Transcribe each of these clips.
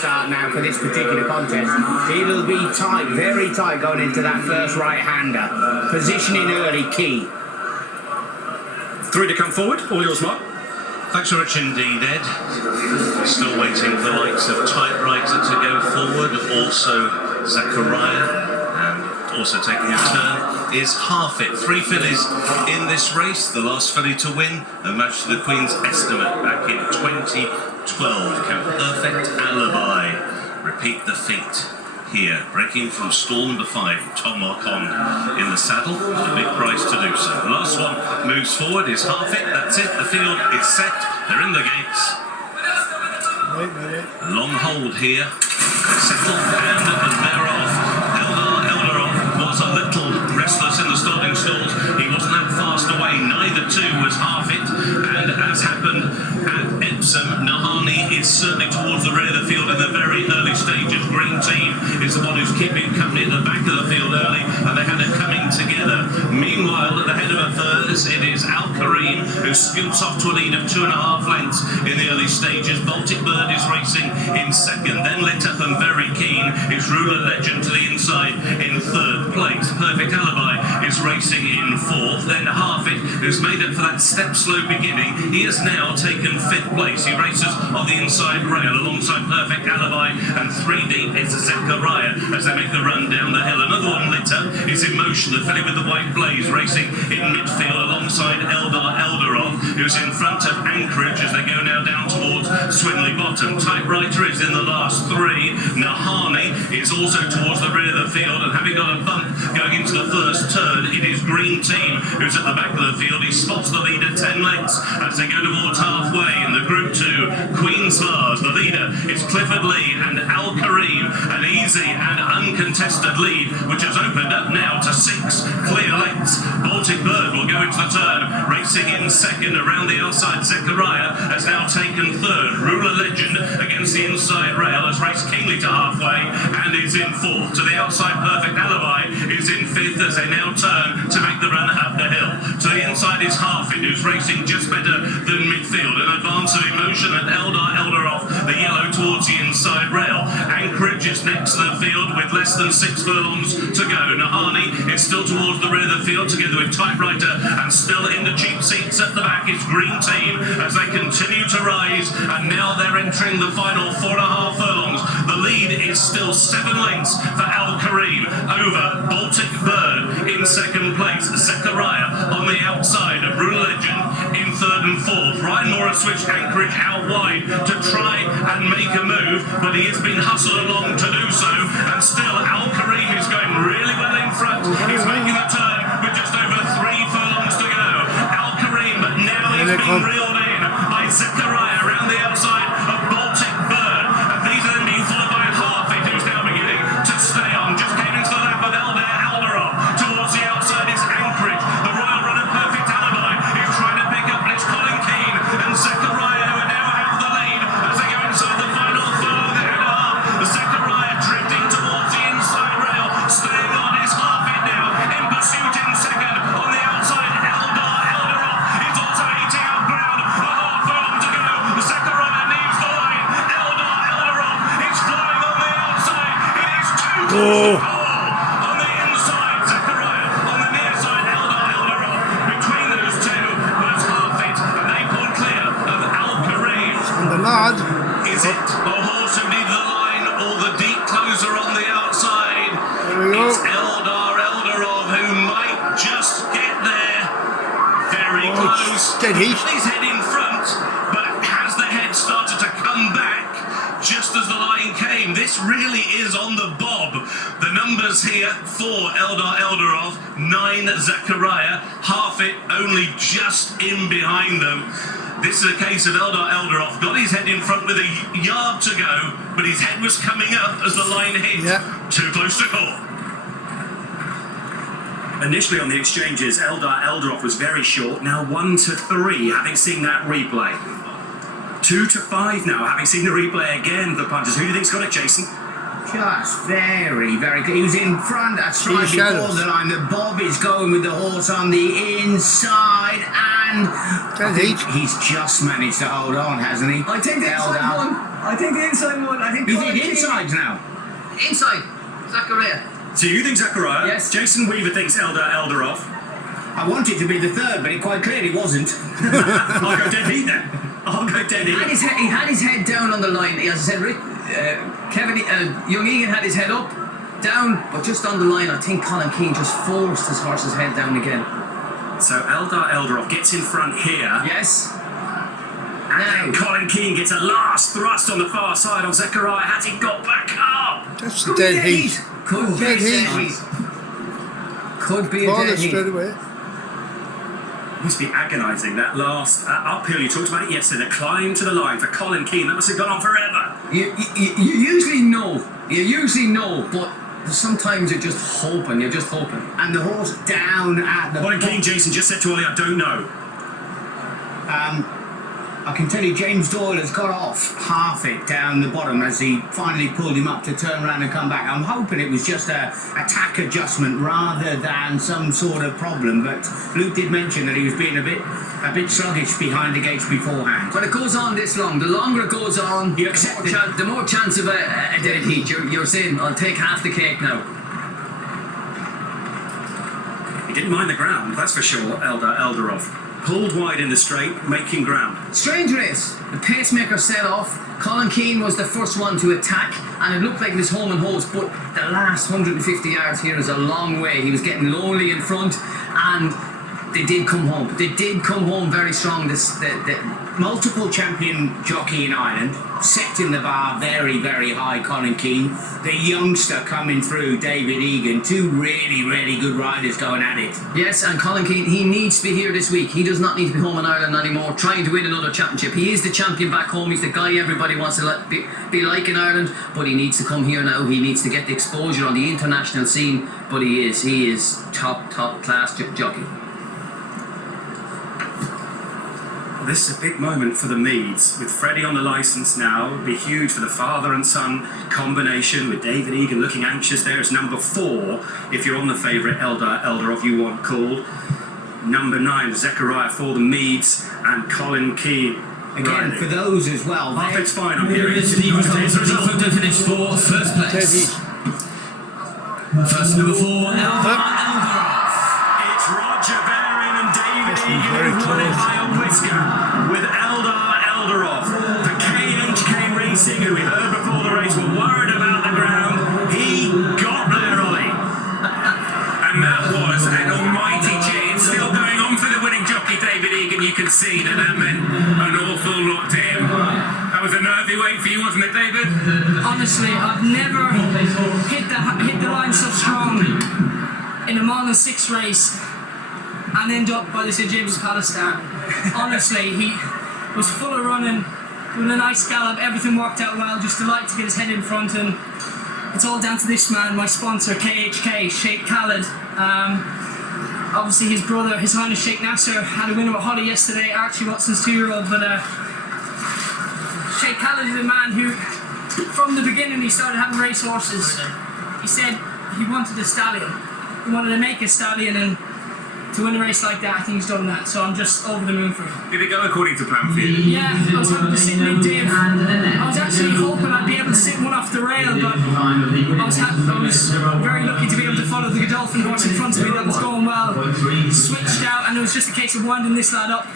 Start now for this particular contest. It'll be tight, very tight going into that first right-hander. Positioning early, key. 3 to come forward. All yours, Mark. Thanks very much indeed, Ed. Still waiting for the likes of Typewriter to go forward. Also Zachariah. And also taking a turn is Half It. 3 fillies in this race. The last filly to win a match to the Queen's Estimate back in 2012. Can Perfect Alibi repeat the feat here? Breaking from stall number 5, Tom Marcon in the saddle with a big prize to do so. The last one moves forward is Half It. That's it. The field is set. They're in the gates. Long hold here. Settled and they're off. Eldarov was a little restless in the starting stalls. He wasn't that fast away. Neither too was Half It. And as happened at Epsom, Nahani is certainly towards the rear of the field in the very early stages. Green Team is the one who's keeping company at the back of the field early, and they had it coming together. Meanwhile, at the head of a third, it is Qareem who scoots off to a lead of 2.5 lengths in the early stages. Baltic Bird is racing in second, then lit up and very keen is Ruler Legend to the inside in third place. Perfect Alibi is racing in fourth, then Half It, who's made up for that step slow beginning. He has now taken 5th place. He races on the inside rail alongside Perfect Alibi, and 3 deep is Zachariah as they make the run down the hill. Another one lit up is In Motion, the filly with the white blaze, racing in midfield alongside Eldarov, who's in front of Anchorage as they go now down towards Swinley Bottom. Typewriter is in the last 3. Nahani is also towards the rear of the field, and having got a bump going into the first turn, it is Green Team who's at the back of the field. He spots the leader 10 lengths as they go towards halfway in the Group 2 Queen's Vase. The leader is Clifford Lee and Qareem, an easy and uncontested lead which has opened up now to 6 clear lengths. Baltic Bird will go into the turn, racing in second. Around the outside, Zachariah has now taken third. Ruler Legend against the inside rail has raced keenly to halfway and is in fourth. To the outside, Perfect Alibi is in 5th as they now turn to make the run up the hill. To the inside is Half It, who's racing just better than midfield. An advance of Emotion and Eldarov, the yellow, towards the inside rail. Anchorage is next to the field with less than 6 furlongs to go. Nahani is still towards the rear of the field together with Typewriter, and still in the cheap seats at the back is Green Team as they continue to rise, and now they're entering the final 4.5 furlongs. The lead is still 7 lengths for Qareem over Baltic Bird in second place. Zachariah on the outside of Ruler Legend in third and fourth. Ryan Moore has switched Anchorage out wide to try and make a move, but he has been hustled along to do so, and still Qareem is going really well in front. He's making the turn with just over 3 furlongs to go. Qareem, but now he's been reeled in by Zachariah around the outside of Baltic Bird, and these are then being followed by Half It, who's now beginning to stay on. Just came into the lap of Eldarov. Towards the outside is Anchorage. The Royal Runner Perfect Alibi is trying to pick up, but it's Colin Keane and Zachariah who are now out of the lead as they go inside the final furlong and a half. Zachariah drifting towards the inside rail. Staying on is Half It now in pursuit in second. On the outside, Eldarov is also eating up ground. A half furlong to go. Zachariah needs the line. Eldarov is flying on the outside. It is 2 to 4. On the inside, Zachariah. On the near side, Eldarov. Between those two was Half It, and they pulled clear of Qareem. Is it the horse who needed the line, or the deep closer on the outside? It's Eldarov who might just get there. Very close. Steady. He's head in front, but has the head started to come back just as the line came? This really is on the bob. The numbers here for Eldarov, 9 Zachariah, Half It only just in behind them. This is a case of Eldarov got his head in front with a yard to go, but his head was coming up as the line hit. Too close to call. Initially on the exchanges, Eldarov was very short. Now 1 to 3, having seen that replay. 2 to 5 now, having seen the replay again. The punters. Who do you think's got it, Jason? Just very, very good. He was in front, that's right, before the line. The bob is going with the horse on the inside, and I think he's just managed to hold on, hasn't he? I take that side one. I think the inside one. I think. You think insides now? Inside. Zachariah. So you think Zachariah? Yes. Jason Weaver thinks Eldarov. I wanted to be the third, but it quite clearly wasn't. I'll go dead heat then. I'll go dead heat. He had his head down on the line. As I said, young Egan had his head up, down, but just on the line. I think Colin Keane just forced his horse's head down again. So Eldarov gets in front here. Yes. And Colin Keane gets a last thrust on the far side on Zachariah. Has he got back up? That's the dead heat. Could be a Dead dead heat. heat. Could be a Father dead heat. straight away. Must be agonising, that last uphill. You talked about it yesterday, the climb to the line for Colin Keane. That must have gone on forever. You usually know. You usually know, but sometimes you're just hoping. You're just hoping. And the horse down at the... Colin Keane, Jason just said to Ollie, I don't know. I can tell you James Doyle has got off half it down the bottom as he finally pulled him up to turn around and come back. I'm hoping it was just a tack adjustment rather than some sort of problem, but Luke did mention that he was being a bit sluggish behind the gates beforehand. When it goes on this long, the longer it goes on, You accept it. the more chance of a dead heat. You're saying, I'll take half the cake now. He didn't mind the ground, that's for sure, Eldarov. Pulled wide in the straight, making ground. Strange race. The pacemaker set off. Colin Keane was the first one to attack, and it looked like it was home and hose, but the last 150 yards here is a long way. He was getting lonely in front, and they did come home. They did come home very strong. The Multiple champion jockey in Ireland, setting the bar very, very high, Colin Keane. The youngster coming through, David Egan. Two really, really good riders going at it. Yes, and Colin Keane, he needs to be here this week. He does not need to be home in Ireland anymore, trying to win another championship. He is the champion back home. He's the guy everybody wants to be like in Ireland, but he needs to come here now. He needs to get the exposure on the international scene, but he is top class jockey. This is a big moment for the Meads. With Freddie on the licence now, it'll be huge for the father and son combination, with David Egan looking anxious there as number 4. If you're on the favourite Eldarov, you want called. Number 9, Zachariah for the Meads, and Colin Keane. Again, for those as well. Half it's fine up here. Finished for first place. First number 4, Eldarov. It's Roger Varian and David Egan who've won it by a whisker with Eldarov. For KHK Racing, who we heard before the race were worried about the ground, he got there, Ollie. And that was an almighty cheer. It's still going on for the winning jockey, David Egan. You can see that meant an awful lot to him. That was a nervy wait for you, wasn't it, David? Honestly, I've never hit the line so strong in a mile and 6 race and end up by the St James's Palace start. Honestly, he was full of running, doing a nice gallop, everything worked out well, just delighted to get his head in front, and it's all down to this man, my sponsor, KHK, Sheikh Khaled. Obviously his brother, His Highness Sheikh Nasser, had a winner with Holly yesterday, Archie Watson's 2-year-old, but Sheikh Khaled is a man who, from the beginning he started having race horses. He said he wanted a stallion. He wanted to make a stallion, and to win a race like that, I think he's done that. So I'm just over the moon for him. Did it go according to plan for you? Yeah, I was happy to sit mid-div. I was actually hoping I'd be able to sit one off the rail, but I was very lucky to be able to follow the Godolphin horse in front of me that was going well. Switched out, and it was just a case of winding this lad up.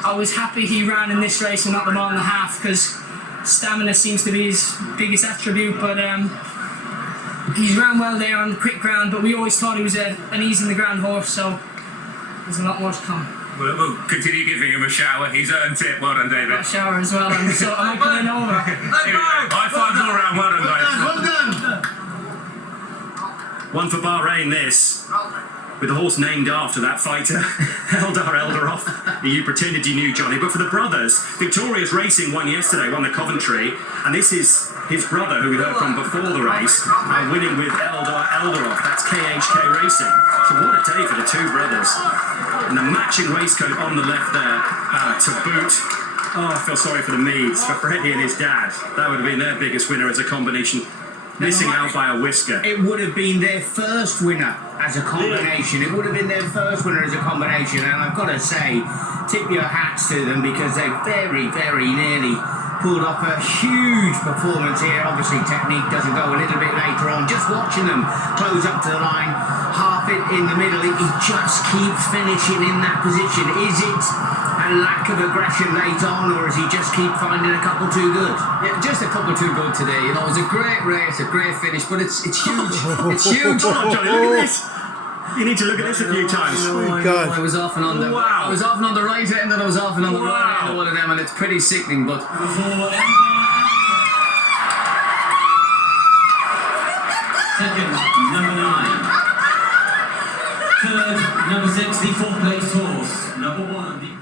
I was happy he ran in this race and not the mile and a half, because stamina seems to be his biggest attribute, but he's ran well there on quick ground, but we always thought he was an ease in the ground horse, so there's a lot more to come. We'll continue giving him a shower. He's earned it. Well done, David. Got a shower as well, and so I'm coming over. High fives all around. Well done, guys. One for Bahrain, this. With the horse named after that fighter, Eldarov. You pretended you knew, Johnny. But for the brothers, Victorious Racing won yesterday, won the Coventry, and this is his brother, who we heard from before the race, winning with Eldarov. That's KHK Racing. So what a day for the two brothers. And the matching waistcoat on the left there to boot. Oh, I feel sorry for the Meads, for Freddie and his dad. That would have been their biggest winner as a combination. Missing out by a whisker. It would have been their first winner as a combination. It would have been their first winner as a combination, and I've got to say, tip your hats to them because they very, very nearly pulled off a huge performance here. Obviously, technique doesn't go a little bit later on. Just watching them close up to the line, half it in the middle, he just keeps finishing in that position. Is it a lack of aggression late on, or does he just keep finding a couple too good? Yeah, just a couple too good today. You know, it was a great race, a great finish, but it's huge. It's huge. Hold on, Johnny, look at this. You need to look at this a few times. I was off and on the Wow. I was often on the right end and I was often on the Wow. right end of one of them, and it's pretty sickening. But Second, number 9. Third, number 6, the 4th place horse. Number 1, the